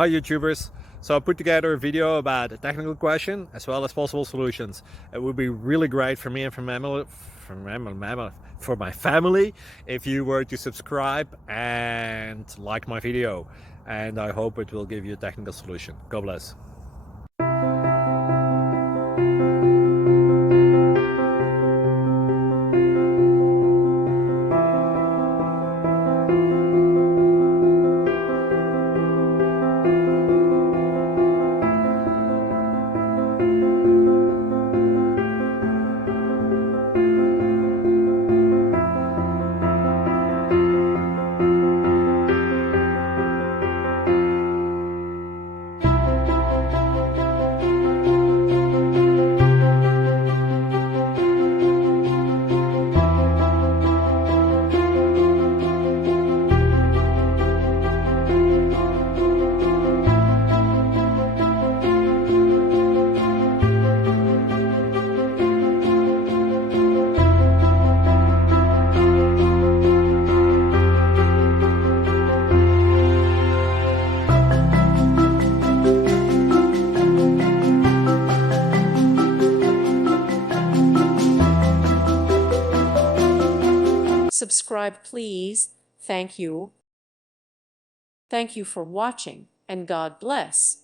Hi YouTubers! So I put together a video about a technical question as well as possible solutions. It would be really great for me and for my family if you were to subscribe and like my video, and I hope it will give you a technical solution. God bless. Subscribe, please. Thank you. Thank you for watching, and God bless.